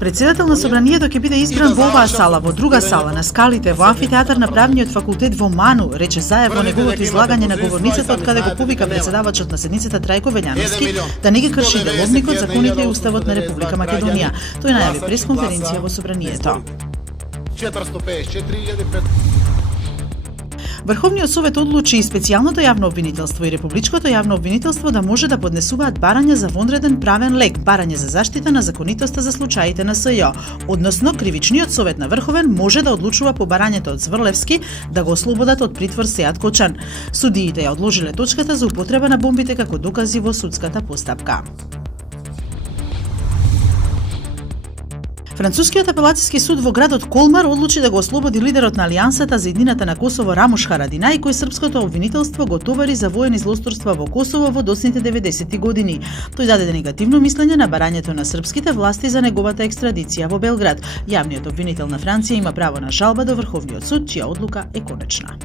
Председател на собранието ќе биде избран во оваа сала, во друга сала, на скалите, во амфитеатар на правниот факултет во Ману, рече Заев во неговото излагање на говорницата, од каде го повика председавачот на седницата Трајко Велјановски да не ги крши деловникот, законите и уставот на Република Македонија. Тој најави пресконференција во собранието. Врховниот совет одлучи и специјалното јавно обвинителство и републичкото јавно обвинителство да може да поднесуваат барања за вонреден правен лек, барање за заштита на законитоста за случаите на СЈО. Односно, кривичниот совет на Врховен може да одлучува по барањето од Зврлевски да го ослободат од притвор Сеат Кочан. Судиите ја одложиле точката за употреба на бомбите како докази во судската постапка. Францускиот апелациски суд во градот Колмар одлучи да го ослободи лидерот на Алијансата за иднината на Косово Рамуш Харадинај, кој српското обвинителство го товари за воени злосторства во Косово во досните 90-ти години. Тој даде негативно мислење на барањето на српските власти за неговата екстрадиција во Белград. Јавниот обвинител на Франција има право на жалба до Врховниот суд, чија одлука е конечна.